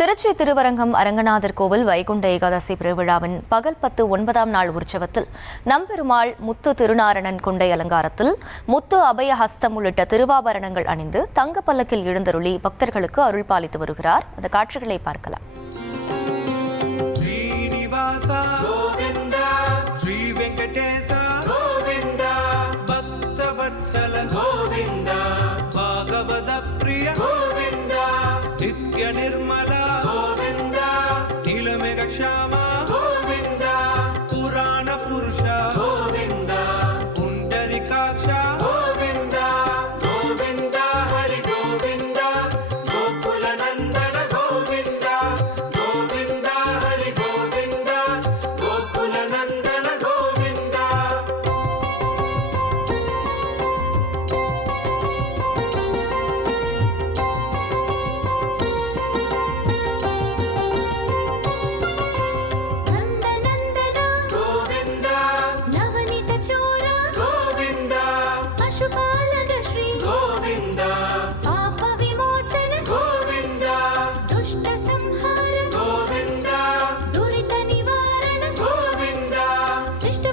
திருச்சி திருவரங்கம் அரங்கநாதர் கோவில் வைகுண்ட ஏகாதசி பெருவிழாவின் பகல் 9ஆம் நாள் உற்சவத்தில் நம்பெருமாள் முத்து திருநாரணன் கொண்டை அலங்காரத்தில் முத்து அபய ஹஸ்தம் உள்ளிட்ட திருவாபரணங்கள் அணிந்து தங்க பல்லக்கில் எழுந்தருளி பக்தர்களுக்கு அருள் பாலித்து வருகிறார். அந்த காட்சிகளை பார்க்கலாம். निर्मला गोविंदा नीलमेघ श्यामा गोविंदा पुराण पुरुष गोविंदा पुंडरीकाक्ष गोविंदा गोविंदा हरि गोविंदा गोकुल नंदन गोविंदा गोविंदा हरि गोविंदा गोकुल नंदन गोविंदा. पशुपालक श्री गोविंदा पाप विमोचन गोविंदा दुष्ट संहार गोविंदा दुरित निवारण गोविंदा शिष्ट